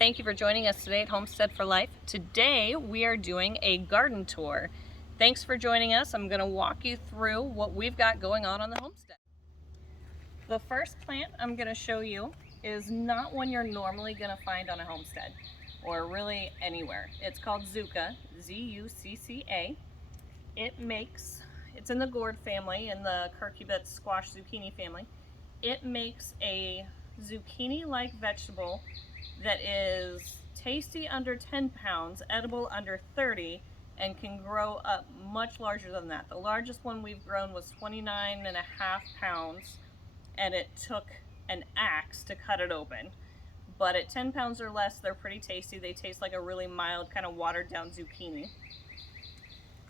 thank you for joining us today at Homestead for Life. Today we are doing a garden tour. Thanks for joining us. I'm going to walk you through what we've got going on the homestead. The first plant I'm going to show you is not one you're normally going to find on a homestead or really anywhere. It's called Zucca, Z-U-C-C-A. It's in the gourd family, in the curcubit squash zucchini family. It makes a zucchini-like vegetable that is tasty under 10 pounds, edible under 30, and can grow up much larger than that. The largest one we've grown was 29.5 pounds, and it took an axe to cut it open. But at 10 pounds or less, they're pretty tasty. They taste like a really mild, kind of watered down zucchini.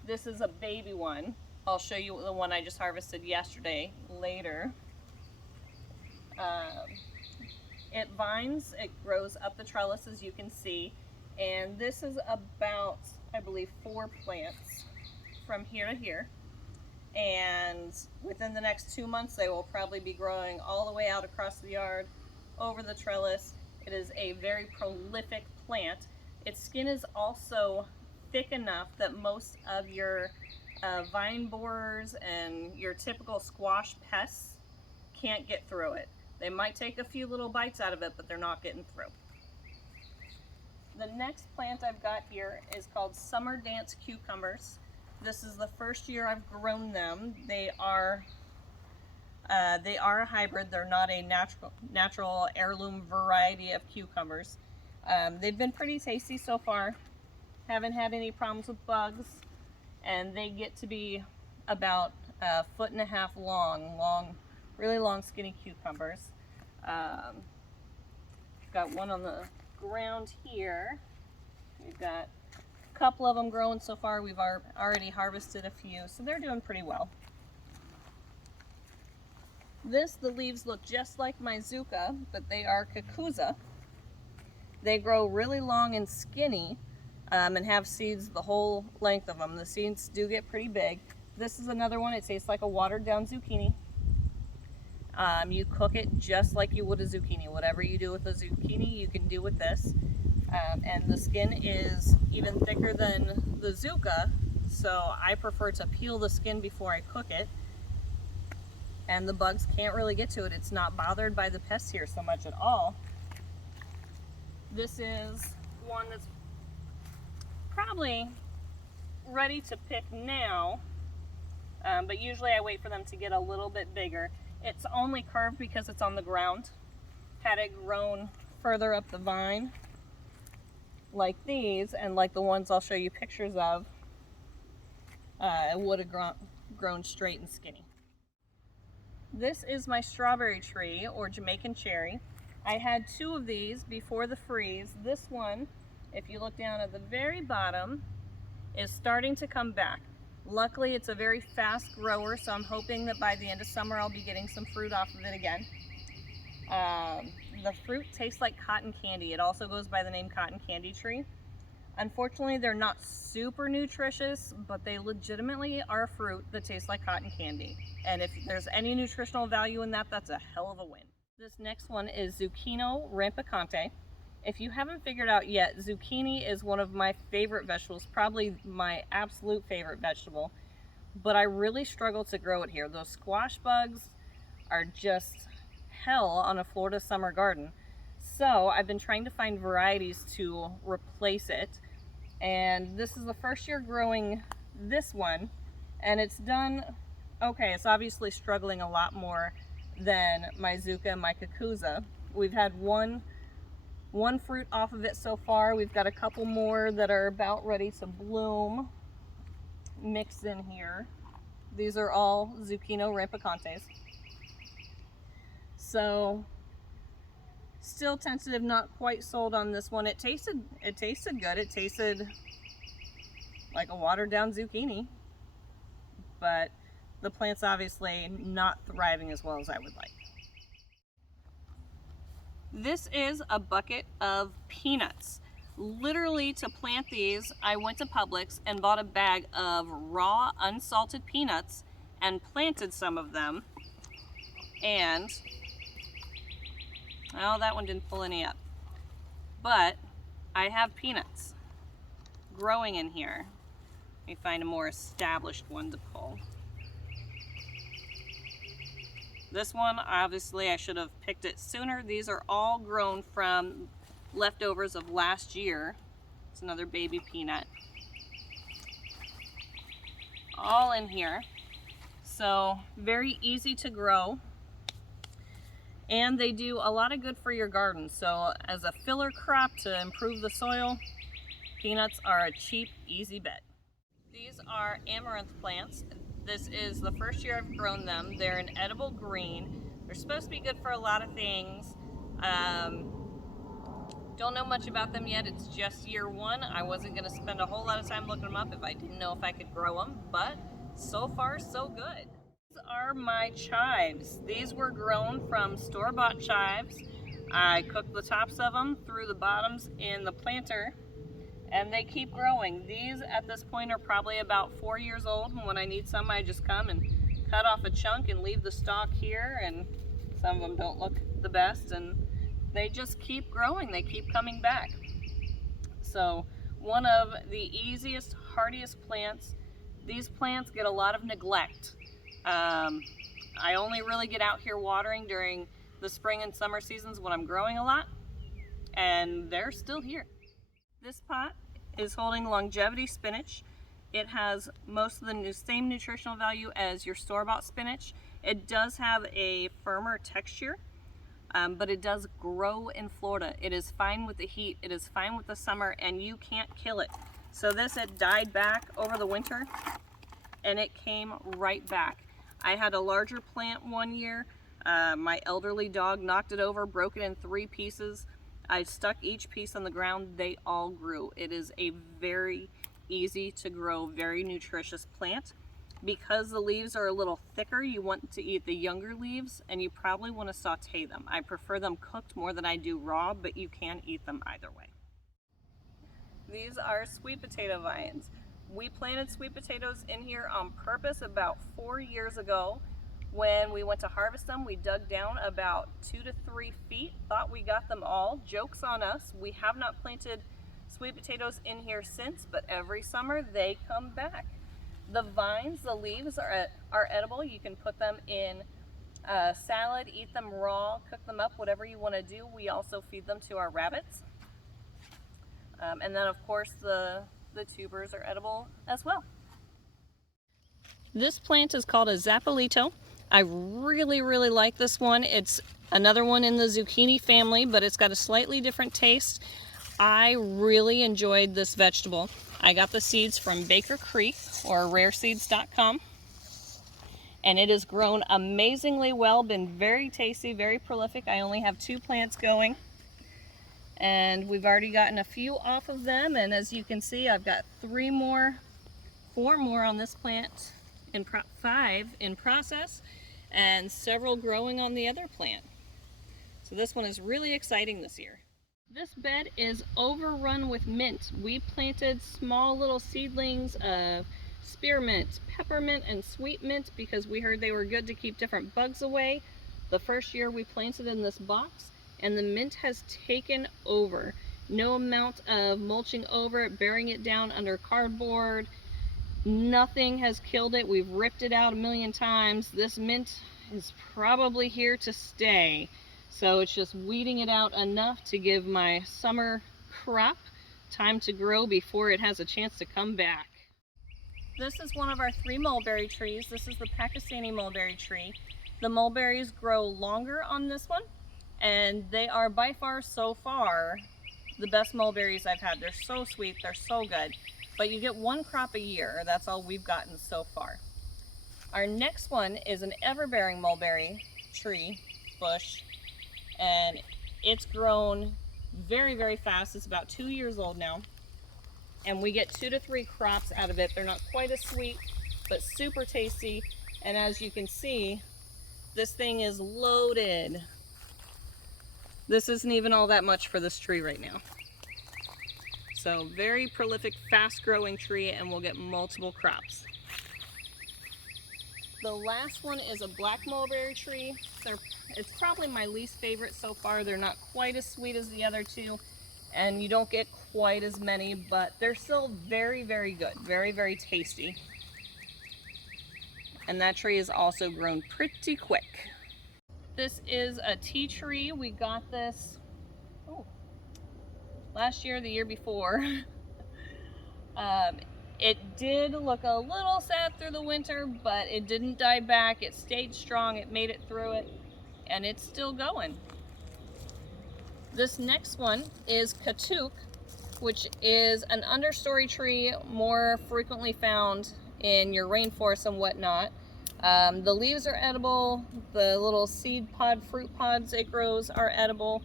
This is a baby one. I'll show you the one I just harvested yesterday later. It vines, it grows up the trellis, as you can see, and this is about, I believe, 4 plants from here to here, and within the next 2 months they will probably be growing all the way out across the yard, over the trellis. It is a very prolific plant. Its skin is also thick enough that most of your vine borers and your typical squash pests can't get through it. They might take a few little bites out of it, but they're not getting through. The next plant I've got here is called Summer Dance Cucumbers. This is the first year I've grown them. They are a hybrid. They're not a natural heirloom variety of cucumbers. They've been pretty tasty so far. Haven't had any problems with bugs, and they get to be about 1.5 feet long, really long, skinny cucumbers. Got one on the ground here. We've got a couple of them growing so far. We've already harvested a few, so they're doing pretty well. The leaves look just like my Zucca, but they are Cassava. They grow really long and skinny, and have seeds the whole length of them. The seeds do get pretty big. This is another one. It tastes like a watered down zucchini. You cook it just like you would a zucchini. Whatever you do with a zucchini, you can do with this. And the skin is even thicker than the Zucca, so I prefer to peel the skin before I cook it. And the bugs can't really get to it. It's not bothered by the pests here so much at all. This is one that's probably ready to pick now, but usually I wait for them to get a little bit bigger. It's only curved because it's on the ground. Had it grown further up the vine, like these, and like the ones I'll show you pictures of, it would have grown straight and skinny. This is my strawberry tree, or Jamaican cherry. I had 2 of these before the freeze. This one, if you look down at the very bottom, is starting to come back. Luckily, it's a very fast grower, so I'm hoping that by the end of summer I'll be getting some fruit off of it again. The fruit tastes like cotton candy. It also goes by the name cotton candy tree. Unfortunately, they're not super nutritious, but they legitimately are a fruit that tastes like cotton candy. And if there's any nutritional value in that, that's a hell of a win. This next one is Zucchino rampicante. If you haven't figured out yet, zucchini is one of my favorite vegetables, probably my absolute favorite vegetable, but I really struggle to grow it here. Those squash bugs are just hell on a Florida summer garden. So I've been trying to find varieties to replace it, and this is the first year growing this one, and it's done okay. It's obviously struggling a lot more than my Zucca and my Cassava. We've had one fruit off of it so far. We've got a couple more that are about ready to bloom mixed in here. These are all Zucchino rampicantes. So still tentative, not quite sold on this one. It tasted good. It tasted like a watered down zucchini, but the plant's obviously not thriving as well as I would like. This is a bucket of peanuts. Literally, to plant these, I went to Publix and bought a bag of raw, unsalted peanuts and planted some of them. And, oh, that one didn't pull any up. but I have peanuts growing in here. Let me find a more established one to pull. This one, obviously, I should have picked it sooner. These are all grown from leftovers of last year. It's another baby peanut. All in here. So very easy to grow. And they do a lot of good for your garden. So as a filler crop to improve the soil, peanuts are a cheap, easy bet. These are amaranth plants. This is the first year I've grown them. They're an edible green. They're supposed to be good for a lot of things. Don't know much about them yet. It's just year one. I wasn't going to spend a whole lot of time looking them up if I didn't know if I could grow them, but so far so good. These are my chives. These were grown from store-bought chives. I cooked the tops of them, threw the bottoms in the planter, and they keep growing. These at this point are probably about 4 years old, and when I need some I just come and cut off a chunk and leave the stalk here, and some of them don't look the best, and they just keep growing. They keep coming back. So one of the easiest, hardiest plants. These plants get a lot of neglect. I only really get out here watering during the spring and summer seasons when I'm growing a lot, and they're still here. This pot is holding longevity spinach. It has most of the same nutritional value as your store-bought spinach. It does have a firmer texture, but it does grow in Florida. It is fine with the heat, it is fine with the summer, and you can't kill it. So this had died back over the winter, and it came right back. I had a larger plant one year. My elderly dog knocked it over, broke it in 3 pieces. I stuck each piece on the ground. They all grew. It is a very easy to grow, very nutritious plant. Because the leaves are a little thicker, you want to eat the younger leaves, and you probably want to saute them. I prefer them cooked more than I do raw, but you can eat them either way. These are sweet potato vines. We planted sweet potatoes in here on purpose about 4 years ago. When we went to harvest them, we dug down about 2 to 3 feet, thought we got them all. Joke's on us. We have not planted sweet potatoes in here since, but every summer they come back. The vines, the leaves are edible. You can put them in salad, eat them raw, cook them up, whatever you want to do. We also feed them to our rabbits. And then of course the tubers are edible as well. This plant is called a Zapalito. I really like this one. It's another one in the zucchini family, but it's got a slightly different taste. I really enjoyed this vegetable. I got the seeds from Baker Creek or rareseeds.com, and it has grown amazingly well, been very tasty, very prolific. I only have 2 plants going, and we've already gotten a few off of them, and as you can see, I've got 4 more on this plant, and 5 in process, and several growing on the other plant. So this one is really exciting this year. This bed is overrun with mint. We planted small little seedlings of spearmint, peppermint, and sweet mint because we heard they were good to keep different bugs away. The first year we planted in this box, and the mint has taken over. No amount of mulching over it, burying it down under cardboard, nothing has killed it. We've ripped it out a million times. This mint is probably here to stay. So it's just weeding it out enough to give my summer crop time to grow before it has a chance to come back. This is one of our 3 mulberry trees. This is the Pakistani mulberry tree. The mulberries grow longer on this one, and they are by far so far the best mulberries I've had. They're so sweet, they're so good. But you get 1 crop a year. That's all we've gotten so far. Our next one is an ever-bearing mulberry tree bush, and it's grown very fast. It's about 2 years old now, and we get 2 to 3 crops out of it. They're not quite as sweet, but super tasty. And as you can see, this thing is loaded. This isn't even all that much for this tree right now. So very prolific, fast-growing tree, and we'll get multiple crops. The last one is a black mulberry tree. It's probably my least favorite so far. They're not quite as sweet as the other 2. and you don't get quite as many, but they're still very, very good. Very, very tasty. And that tree is also grown pretty quick. This is a tea tree. We got this last year, the year before. It did look a little sad through the winter, but it didn't die back. It stayed strong. It made it through it, and it's still going. This next one is Katuk, which is an understory tree more frequently found in your rainforests and whatnot. The leaves are edible. The little seed pod, fruit pods it grows are edible.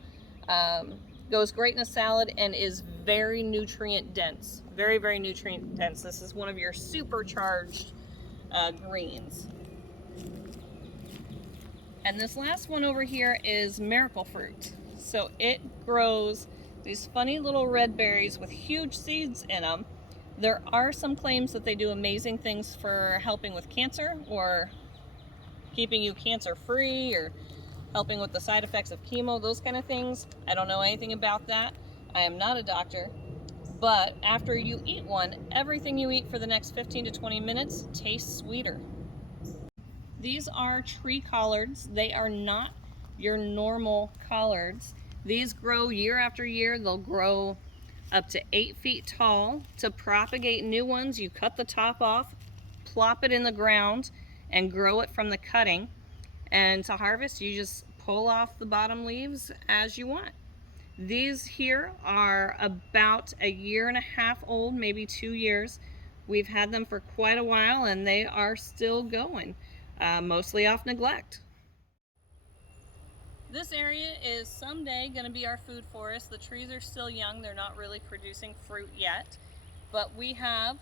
Goes great in a salad and is very nutrient dense. Very, very nutrient dense. This is one of your supercharged greens. And this last one over here is miracle fruit. So it grows these funny little red berries with huge seeds in them. There are some claims that they do amazing things for helping with cancer or keeping you cancer free or helping with the side effects of chemo, those kind of things. I don't know anything about that. I am not a doctor. But after you eat one, everything you eat for the next 15 to 20 minutes tastes sweeter. These are tree collards. They are not your normal collards. These grow year after year. They'll grow up to 8 feet tall. To propagate new ones, you cut the top off, plop it in the ground, and grow it from the cutting. And to harvest, you just pull off the bottom leaves as you want. These here are about a year and a half old, maybe 2 years. We've had them for quite a while and they are still going, mostly off neglect. This area is someday going to be our food forest. The trees are still young. They're not really producing fruit yet. But we have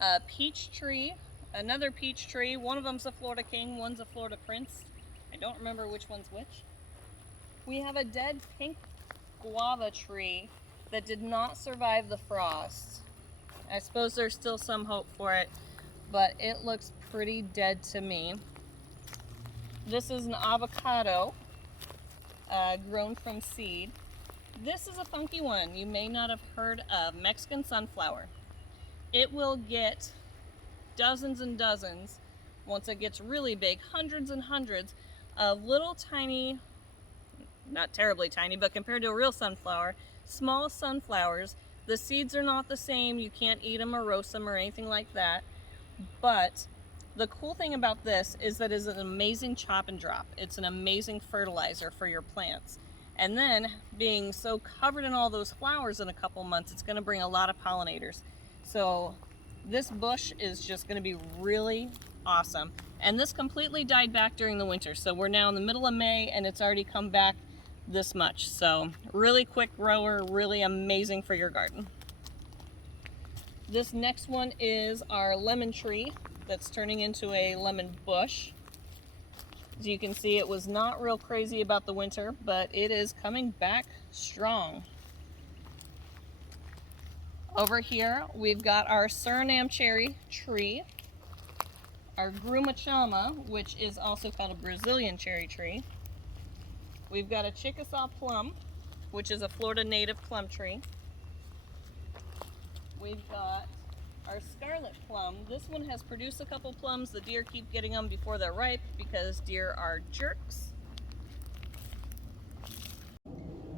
a peach tree, another peach tree. One of them's a Florida King, one's a Florida Prince. I don't remember which one's which. We have a dead pink guava tree that did not survive the frost. I suppose there's still some hope for it, but it looks pretty dead to me. This is an avocado grown from seed. This is a funky one you may not have heard of, Mexican sunflower. It will get dozens and dozens, once it gets really big, hundreds and hundreds of little tiny, not terribly tiny, but compared to a real sunflower, small sunflowers. The seeds are not the same. You can't eat them or roast them or anything like that. But the cool thing about this is that it's an amazing chop and drop. It's an amazing fertilizer for your plants. And then being so covered in all those flowers in a couple months, it's going to bring a lot of pollinators. So this bush is just going to be really awesome. And this completely died back during the winter. So we're now in the middle of May and it's already come back this much. So really quick grower, really amazing for your garden. This next one is our lemon tree that's turning into a lemon bush. As you can see, it was not real crazy about the winter, but it is coming back strong. Over here, we've got our Suriname cherry tree, our Grumachama, which is also called a Brazilian cherry tree. We've got a Chickasaw plum, which is a Florida native plum tree. We've got our scarlet plum. This one has produced a couple plums. The deer keep getting them before they're ripe because deer are jerks.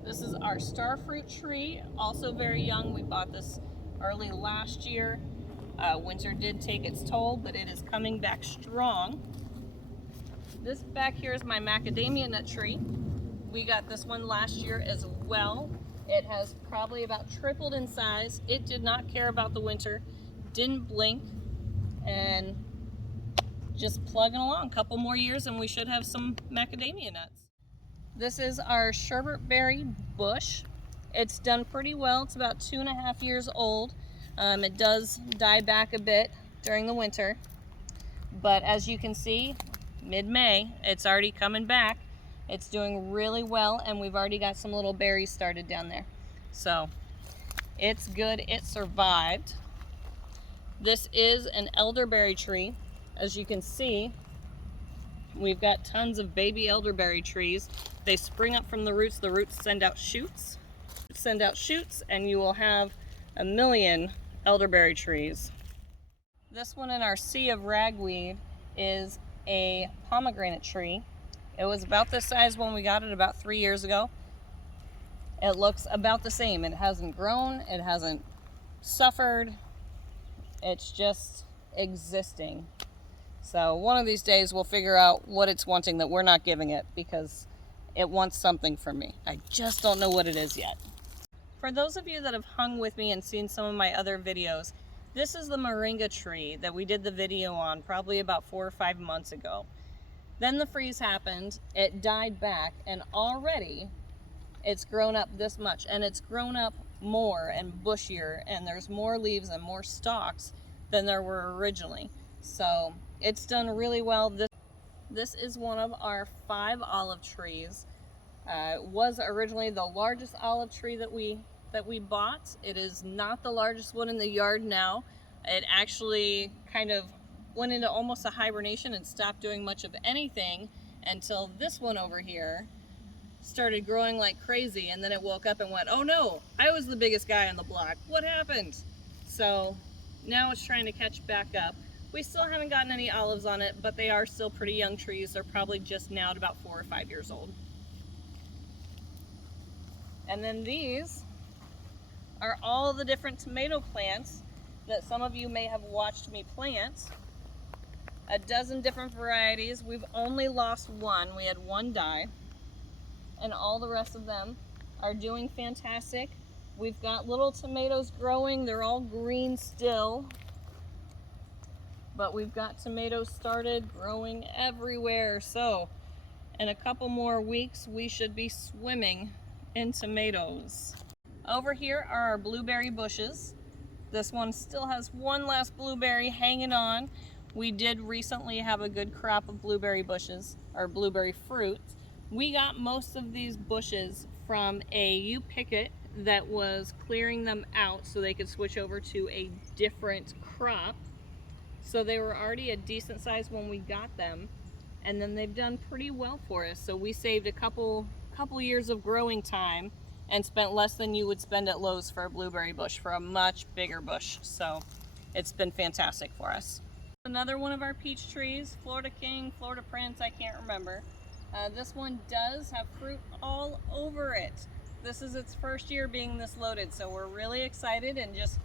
This is our starfruit tree, also very young. We bought this early last year. Winter did take its toll, but it is coming back strong. This back here is my macadamia nut tree. We got this one last year as well. It has probably about tripled in size. It did not care about the winter, didn't blink, and just plugging along. A couple more years and we should have some macadamia nuts. This is our sherbet berry bush. It's done pretty well. It's about 2.5 years old. It does die back a bit during the winter, but as you can see, mid-May, it's already coming back. It's doing really well, and we've already got some little berries started down there. So it's good, it survived. This is an elderberry tree. As you can see, we've got tons of baby elderberry trees. They spring up from the roots send out shoots. send out shoots and you will have a million elderberry trees. This one in our sea of ragweed is a pomegranate tree. It was about this size when we got it about 3 years ago. It looks about the same. It hasn't grown, it hasn't suffered, it's just existing. So one of these days we'll figure out what it's wanting that we're not giving it, because it wants something from me. I just don't know what it is yet. For those of you that have hung with me and seen some of my other videos, this is the moringa tree that we did the video on probably about 4 or 5 months ago. Then the freeze happened, it died back, and already it's grown up this much, and it's grown up more and bushier, and there's more leaves and more stalks than there were originally. So it's done really well. This is one of our 5 olive trees. It was originally the largest olive tree that we bought. It is not the largest one in the yard now. It actually kind of went into almost a hibernation and stopped doing much of anything until this one over here started growing like crazy, and then it woke up and went, oh no, I was the biggest guy on the block, what happened? So now it's trying to catch back up. We still haven't gotten any olives on it, but they are still pretty young trees. They're probably just now at about 4 or 5 years old. And then these are all the different tomato plants that some of you may have watched me plant. A dozen different varieties. We've only lost one. We had one die. And all the rest of them are doing fantastic. We've got little tomatoes growing. They're all green still. But we've got tomatoes started growing everywhere. So in a couple more weeks, we should be swimming in tomatoes. Over here are our blueberry bushes. This one still has one last blueberry hanging on. We did recently have a good crop of blueberry bushes, or blueberry fruit. We got most of these bushes from a U-picket that was clearing them out so they could switch over to a different crop. So they were already a decent size when we got them, and then they've done pretty well for us. So we saved a couple years of growing time and spent less than you would spend at Lowe's for a blueberry bush for a much bigger bush. So it's been fantastic for us. Another one of our peach trees, Florida King, Florida Prince, I can't remember. This one does have fruit all over it. This is its first year being this loaded, so we're really excited and just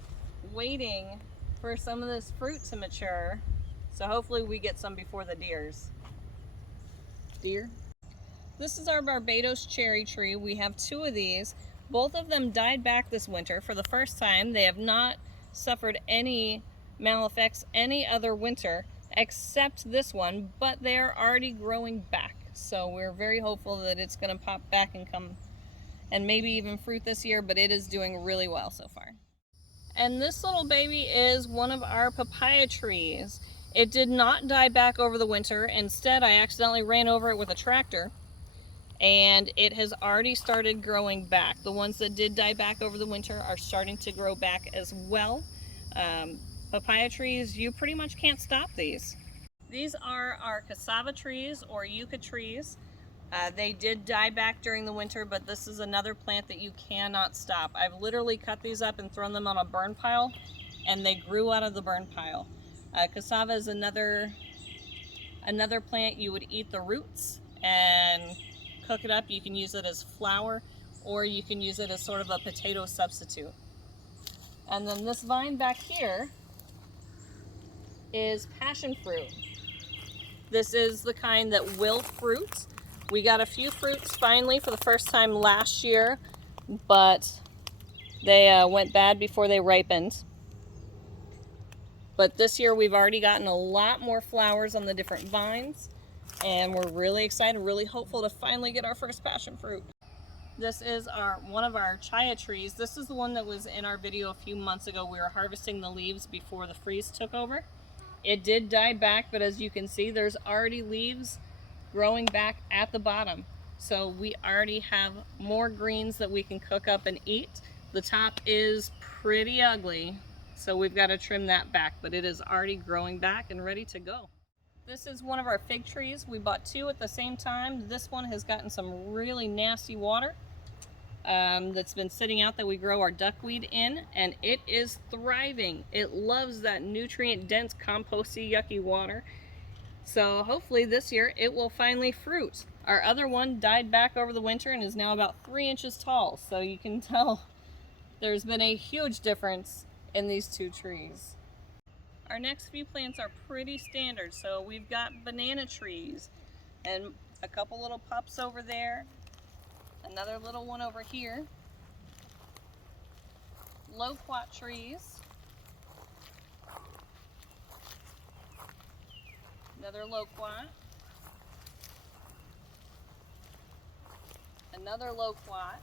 waiting for some of this fruit to mature. So hopefully we get some before the deers. Deer? This is our Barbados Cherry tree. We have 2 of these. Both of them died back this winter for the first time. They have not suffered any maleffects any other winter except this one, but they are already growing back. So we're very hopeful that it's going to pop back and come and maybe even fruit this year, but it is doing really well so far. And this little baby is one of our papaya trees. It did not die back over the winter. Instead, I accidentally ran over it with a tractor, and it has already started growing back. The ones that did die back over the winter are starting to grow back as well. Papaya trees, you pretty much can't stop these. These are our cassava trees or yucca trees. They did die back during the winter, but this is another plant that you cannot stop. I've literally cut these up and thrown them on a burn pile, and they grew out of the burn pile. Cassava is another plant. You would eat the roots and cook it up. You can use it as flour, or you can use it as sort of a potato substitute. And then this vine back here is passion fruit. This is the kind that will fruit. We got a few fruits finally for the first time last year, but they went bad before they ripened. But this year we've already gotten a lot more flowers on the different vines, and we're really excited, really hopeful to finally get our first passion fruit. This is one of our Chaya trees. This is the one that was in our video a few months ago. We were harvesting the leaves before the freeze took over. It did die back, but as you can see, there's already leaves growing back at the bottom. So we already have more greens that we can cook up and eat. The top is pretty ugly, so we've got to trim that back, but it is already growing back and ready to go. This is one of our fig trees. We bought 2 at the same time. This one has gotten some really nasty water, that's been sitting out that we grow our duckweed in, and it is thriving. It loves that nutrient-dense, composty, yucky water. So hopefully this year it will finally fruit. Our other one died back over the winter and is now about 3 inches tall. So you can tell there's been a huge difference in these two trees. Our next few plants are pretty standard. So we've got banana trees and a couple little pups over there. Another little one over here. Loquat trees. Another loquat. Another loquat.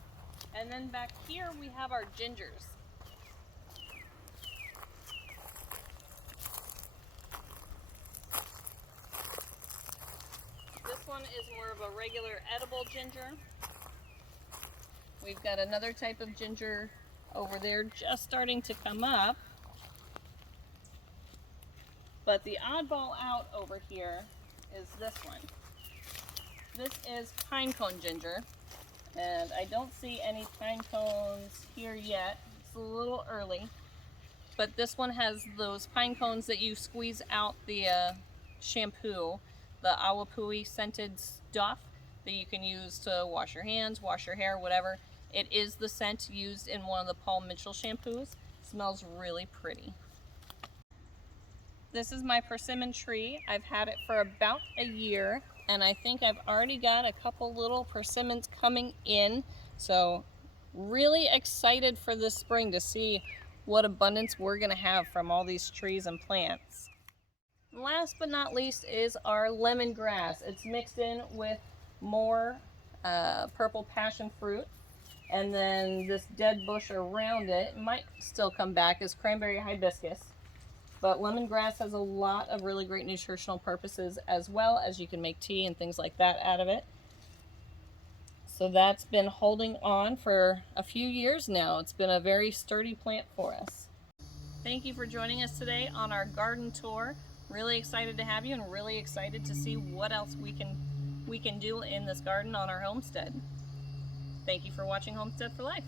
And then back here we have our gingers. This one is more of a regular edible ginger. We've got another type of ginger over there just starting to come up. But the oddball out over here is this one. This is pine cone ginger, and I don't see any pine cones here yet. It's a little early, but this one has those pine cones that you squeeze out the shampoo, the awapui scented stuff that you can use to wash your hands, wash your hair, whatever. It is the scent used in one of the Paul Mitchell shampoos. It smells really pretty. This is my persimmon tree. I've had it for about a year, and I think I've already got a couple little persimmons coming in. So really excited for this spring to see what abundance we're gonna have from all these trees and plants. Last but not least is our lemongrass. It's mixed in with more purple passion fruit. And then this dead bush around it might still come back as cranberry hibiscus. But lemongrass has a lot of really great nutritional purposes, as well as you can make tea and things like that out of it. So that's been holding on for a few years now. It's been a very sturdy plant for us. Thank you for joining us today on our garden tour. Really excited to have you and really excited to see what else we can do in this garden on our homestead. Thank you for watching Homestead for Life.